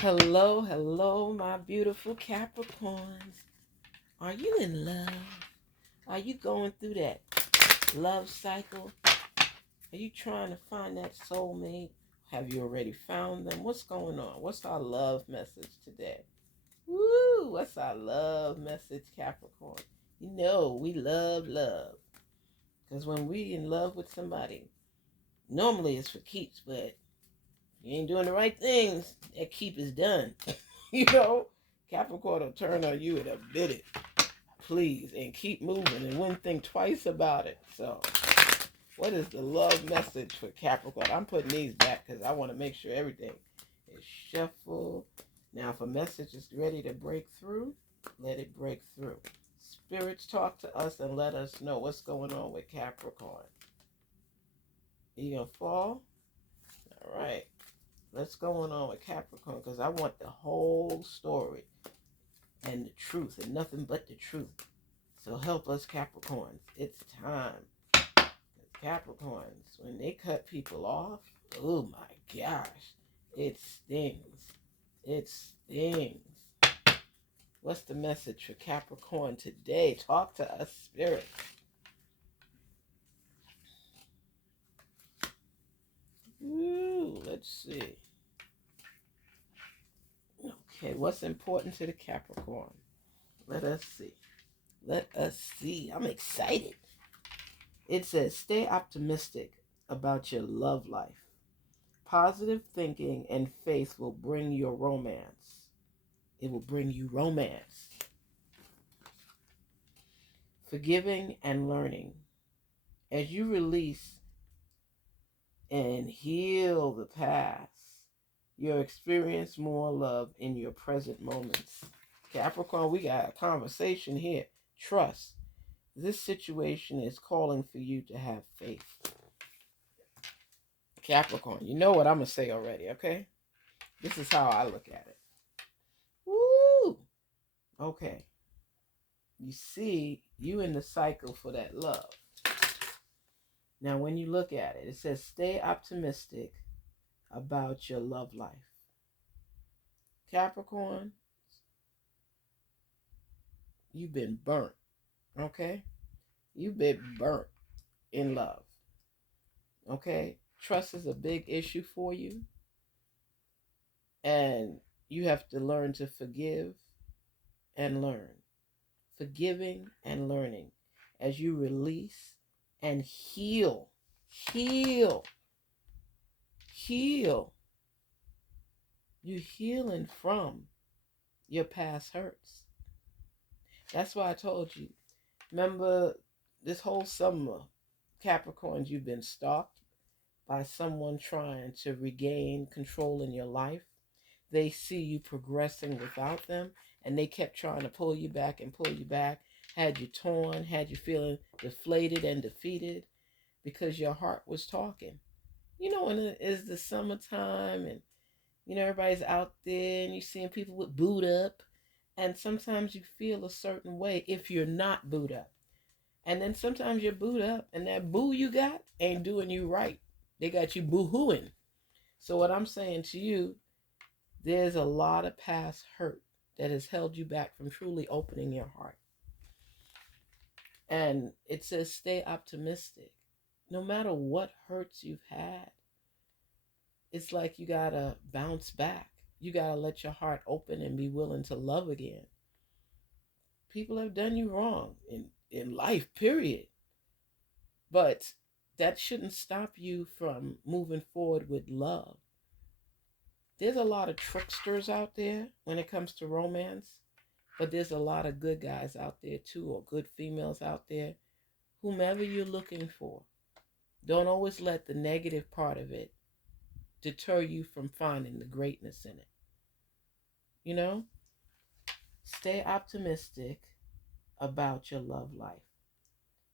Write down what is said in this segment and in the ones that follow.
Hello, hello, my beautiful Capricorns. Are you in love? Are you going through that love cycle? Are you trying to find that soulmate? Have you already found them? What's going on? What's our love message today? Woo! What's our love message, Capricorn? You know, we love love. Because when we in love with somebody, normally it's for keeps, but you ain't doing the right things, that keep is done. you know, Capricorn will turn on you in a minute, please, and keep moving and wouldn't think twice about it. So, what is the love message for Capricorn? I'm putting these back because I want to make sure everything is shuffled. Now, if a message is ready to break through, let it break through. Spirits, talk to us and let us know what's going on with Capricorn. You gonna fall? All right. Let's go on with Capricorn because I want the whole story and the truth and nothing but the truth. So help us, Capricorns. It's time. Capricorns, when they cut people off, oh my gosh, it stings. It stings. What's the message for Capricorn today? Talk to us, Spirit. Ooh, let's see. Okay, what's important to the Capricorn? Let us see. Let us see. I'm excited. It says, stay optimistic about your love life. Positive thinking and faith will bring your romance. It will bring you romance. Forgiving and learning. As you release and heal the past, you'll experience more love in your present moments. Capricorn, we got a conversation here. Trust. This situation is calling for you to have faith. Capricorn, you know what I'm going to say already, okay? This is how I look at it. Woo! Okay. You see, you in the cycle for that love. Now, when you look at it, it says stay optimistic about your love life. Capricorn, you've been burnt, okay? You've been burnt in love, okay? Trust is a big issue for you, and you have to learn to forgive and learn. Forgiving and learning as you release and heal, heal, heal. You healing from your past hurts. That's why I told you. Remember, this whole summer, Capricorns, you've been stalked by someone trying to regain control in your life. They see you progressing without them, and they kept trying to pull you back and pull you back, had you torn, had you feeling deflated and defeated because your heart was talking. You know, when it is the summertime and, everybody's out there and you're seeing people with boot up, and sometimes you feel a certain way if you're not boot up. And then sometimes you're boot up and that boo you got ain't doing you right. They got you boo-hooing. So what I'm saying to you, there's a lot of past hurt that has held you back from truly opening your heart. And it says stay optimistic. No matter what hurts you've had, it's like you gotta bounce back. You gotta let your heart open and be willing to love again. People have done you wrong in life, period. But that shouldn't stop you from moving forward with love. There's a lot of tricksters out there when it comes to romance, but there's a lot of good guys out there too, or good females out there. Whomever you're looking for, don't always let the negative part of it deter you from finding the greatness in it. You know, stay optimistic about your love life.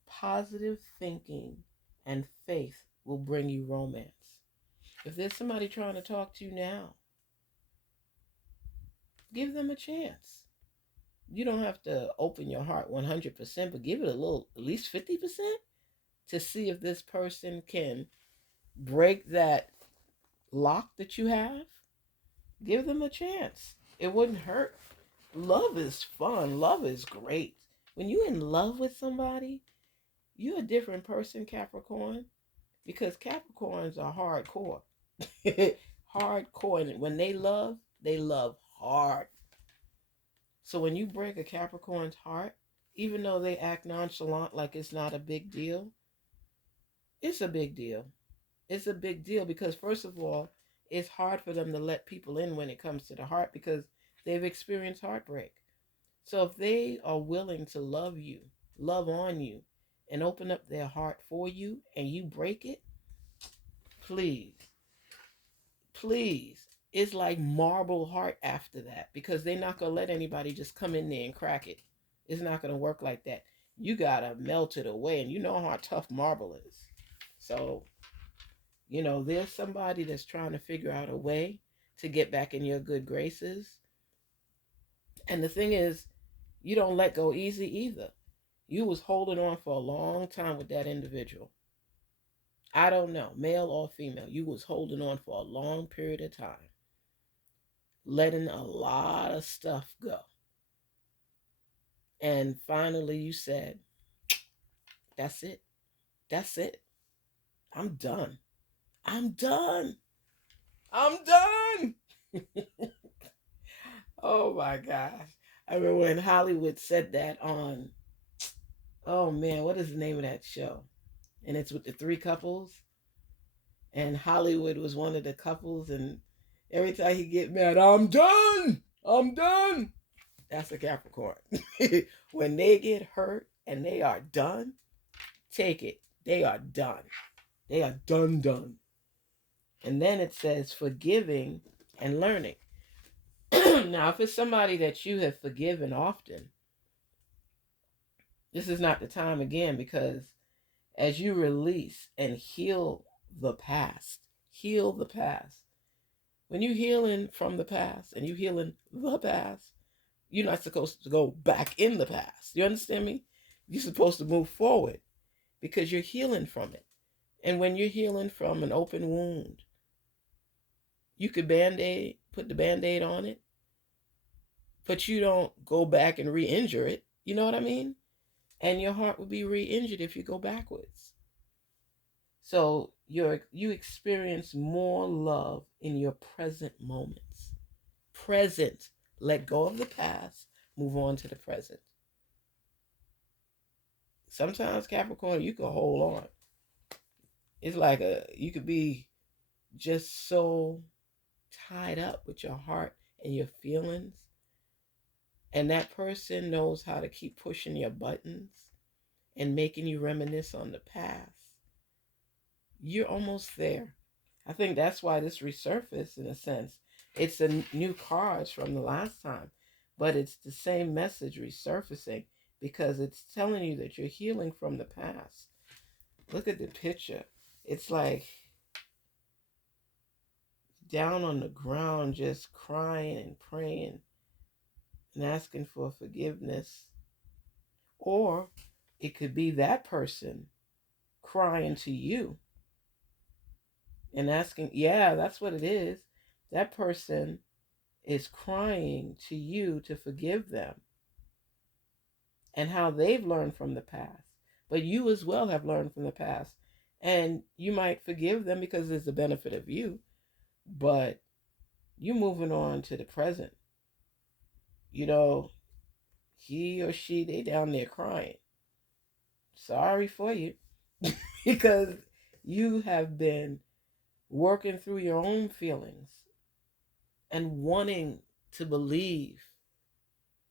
Positive thinking and faith will bring you romance. If there's somebody trying to talk to you now, give them a chance. You don't have to open your heart 100%, but give it a little, at least 50% to see if this person can break that lock that you have. Give them a chance. It wouldn't hurt. Love is fun. Love is great. When you're in love with somebody, you're a different person, Capricorn, because Capricorns are hardcore. Hardcore. And when they love hard. So when you break a Capricorn's heart, even though they act nonchalant like it's not a big deal, it's a big deal. It's a big deal because, first of all, it's hard for them to let people in when it comes to the heart because they've experienced heartbreak. So if they are willing to love you, love on you, and open up their heart for you and you break it, please, please. It's like marble heart after that because they're not going to let anybody just come in there and crack it. It's not going to work like that. You got to melt it away, and you know how tough marble is. So, there's somebody that's trying to figure out a way to get back in your good graces. And the thing is, you don't let go easy either. You was holding on for a long time with that individual. I don't know, male or female. You was holding on for a long period of time, letting a lot of stuff go. And finally you said, that's it. That's it. I'm done. I'm done. I'm done. Oh my gosh. I remember when Hollywood said that on, oh man, what is the name of that show? And it's with the three couples. And Hollywood was one of the couples. And every time he get mad, I'm done. I'm done. That's a Capricorn. When they get hurt and they are done, take it. They are done. They are done. And then it says forgiving and learning. Now, if it's somebody that you have forgiven often, this is not the time again because as you release and heal the past, heal the past. When you're healing from the past and you healing the past, you're not supposed to go back in the past. You understand me? You're supposed to move forward because you're healing from it. And when you're healing from an open wound, you could band-aid, put the band-aid on it, but you don't go back and re-injure it. You know what I mean? And your heart will be re-injured if you go backwards. So you experience more love in your present moments. Present. Let go of the past. Move on to the present. Sometimes, Capricorn, you can hold on. It's like you could be just so tied up with your heart and your feelings. And that person knows how to keep pushing your buttons and making you reminisce on the past. You're almost there. I think that's why this resurfaced in a sense. It's a new cards from the last time, but it's the same message resurfacing because it's telling you that you're healing from the past. Look at the picture. It's like down on the ground, just crying and praying and asking for forgiveness. Or it could be that person crying to you and asking, yeah, that's what it is. That person is crying to you to forgive them and how they've learned from the past. But you as well have learned from the past. And you might forgive them because it's the benefit of you, but you're moving on to the present. He or she, they down there crying. Sorry for you. Because you have been working through your own feelings and wanting to believe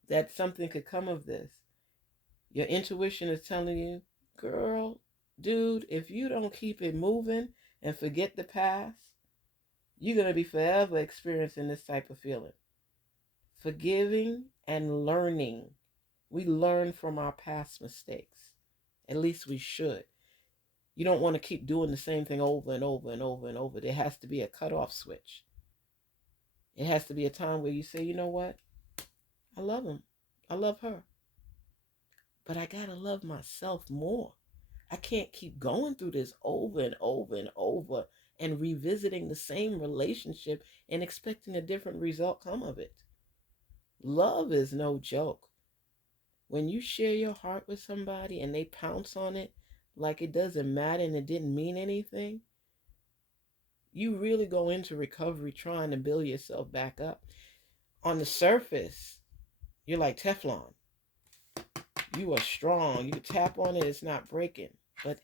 that something could come of this. Your intuition is telling you, girl, dude, if you don't keep it moving and forget the past, you're going to be forever experiencing this type of feeling. Forgiving and learning. We learn from our past mistakes. At least we should. You don't want to keep doing the same thing over and over and over and over. There has to be a cutoff switch. It has to be a time where you say, you know what? I love him. I love her. But I got to love myself more. I can't keep going through this over and over and over and revisiting the same relationship and expecting a different result come of it. Love is no joke. When you share your heart with somebody and they pounce on it like it doesn't matter and it didn't mean anything, you really go into recovery trying to build yourself back up. On the surface, you're like Teflon. You are strong. You tap on it, it's not breaking. But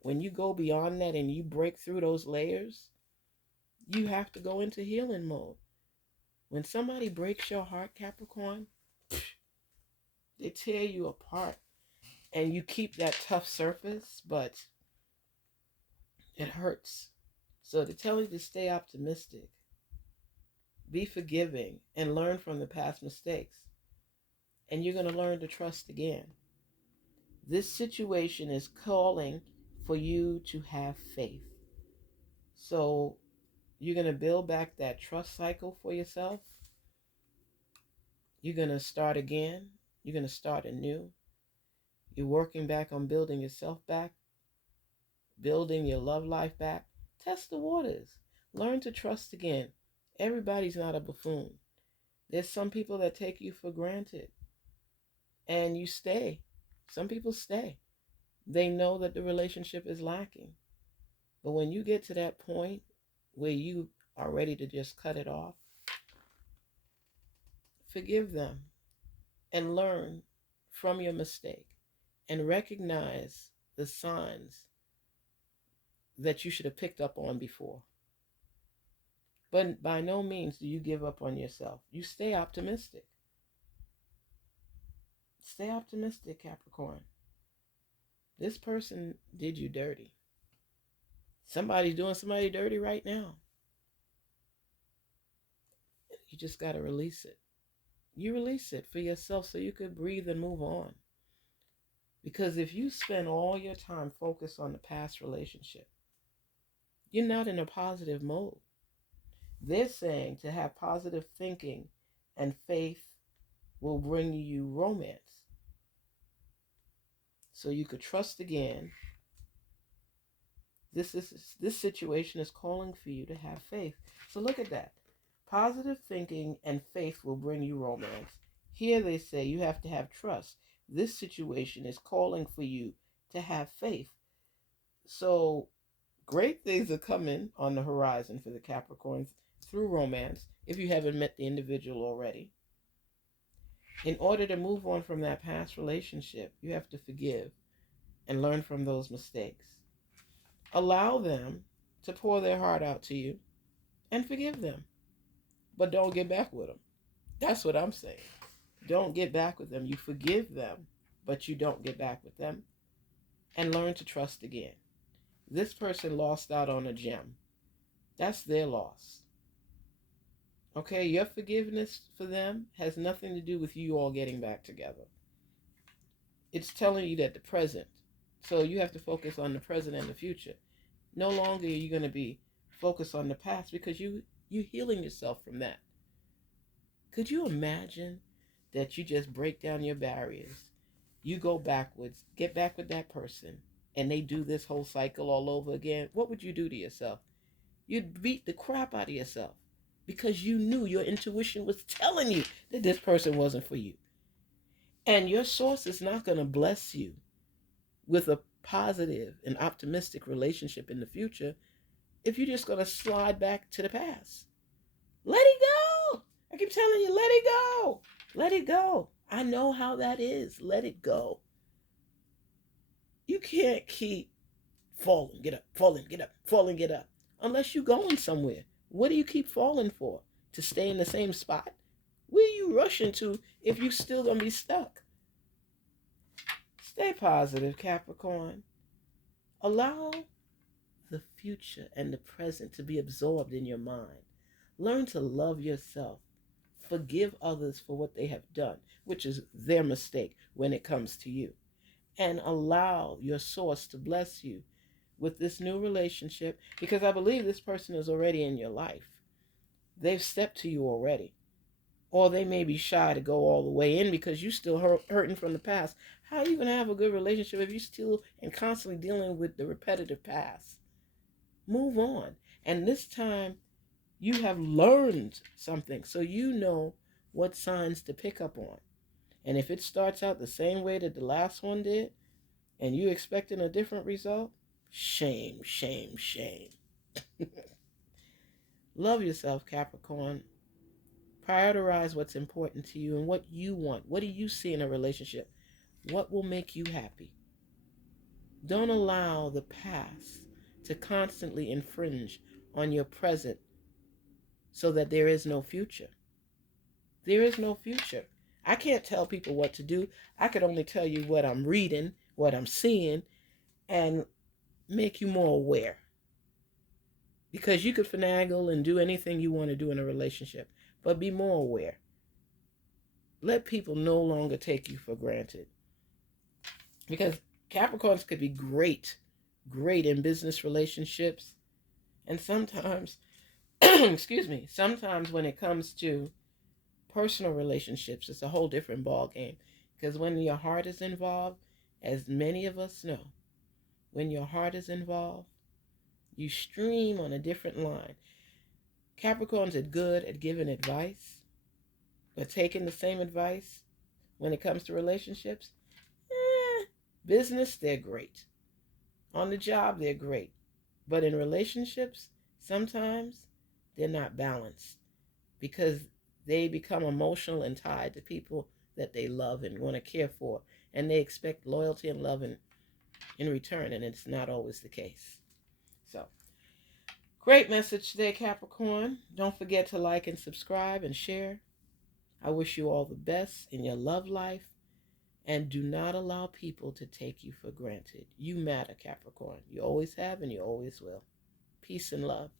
when you go beyond that and you break through those layers, you have to go into healing mode. When somebody breaks your heart, Capricorn, they tear you apart. And you keep that tough surface, but it hurts. So to tell you to stay optimistic, be forgiving, and learn from the past mistakes. And you're going to learn to trust again. This situation is calling for you to have faith. So you're going to build back that trust cycle for yourself. You're going to start again. You're going to start anew. You're working back on building yourself back, building your love life back. Test the waters. Learn to trust again. Everybody's not a buffoon. There's some people that take you for granted. And you stay. Some people stay. They know that the relationship is lacking. But when you get to that point where you are ready to just cut it off, forgive them and learn from your mistake and recognize the signs that you should have picked up on before. But by no means do you give up on yourself. You stay optimistic. Stay optimistic, Capricorn. This person did you dirty. Somebody's doing somebody dirty right now. You just got to release it. You release it for yourself so you could breathe and move on. Because if you spend all your time focused on the past relationship, you're not in a positive mode. They're saying to have positive thinking and faith will bring you romance. So you could trust again. This situation is calling for you to have faith. So look at that. Positive thinking and faith will bring you romance. Here they say you have to have trust. This situation is calling for you to have faith. So great things are coming on the horizon for the Capricorns through romance if you haven't met the individual already. In order to move on from that past relationship, you have to forgive and learn from those mistakes. Allow them to pour their heart out to you and forgive them. But don't get back with them. That's what I'm saying. Don't get back with them. You forgive them, but you don't get back with them. And learn to trust again. This person lost out on a gem. That's their loss. Okay, your forgiveness for them has nothing to do with you all getting back together. It's telling you that the present. So you have to focus on the present and the future. No longer are you going to be focused on the past because you're healing yourself from that. Could you imagine that you just break down your barriers, you go backwards, get back with that person, and they do this whole cycle all over again? What would you do to yourself? You'd beat the crap out of yourself because you knew your intuition was telling you that this person wasn't for you. And your source is not going to bless you with a positive and optimistic relationship in the future if you're just going to slide back to the past. Let it go. I keep telling you, let it go. Let it go. I know how that is. Let it go. You can't keep falling, get up, falling, get up, falling, get up, unless you're going somewhere. What do you keep falling for? To stay in the same spot? Where are you rushing to if you're still going to be stuck? Stay positive, Capricorn. Allow the future and the present to be absorbed in your mind. Learn to love yourself. Forgive others for what they have done, which is their mistake when it comes to you. And allow your source to bless you with this new relationship, because I believe this person is already in your life. They've stepped to you already. Or they may be shy to go all the way in because you're still hurting from the past. How are you going to have a good relationship if you're still and constantly dealing with the repetitive past? Move on. And this time you have learned something. So you know what signs to pick up on. And if it starts out the same way that the last one did, and you expecting a different result, shame, shame, shame. Love yourself, Capricorn. Prioritize what's important to you and what you want. What do you see in a relationship? What will make you happy? Don't allow the past to constantly infringe on your present so that there is no future. There is no future. I can't tell people what to do. I could only tell you what I'm reading, what I'm seeing, and make you more aware. Because you could finagle and do anything you want to do in a relationship, but be more aware. Let people no longer take you for granted. Because Capricorns could be great, great in business relationships. And sometimes, excuse me, sometimes when it comes to personal relationships, it's a whole different ball game. Because when your heart is involved, as many of us know, when your heart is involved, you stream on a different line. Capricorns are good at giving advice, but taking the same advice when it comes to relationships, business, they're great. On the job, they're great. But in relationships, sometimes they're not balanced because they become emotional and tied to people that they love and want to care for. And they expect loyalty and love in return, and it's not always the case. So, great message today, Capricorn. Don't forget to like and subscribe and share. I wish you all the best in your love life. And do not allow people to take you for granted. You matter, Capricorn. You always have and you always will. Peace and love.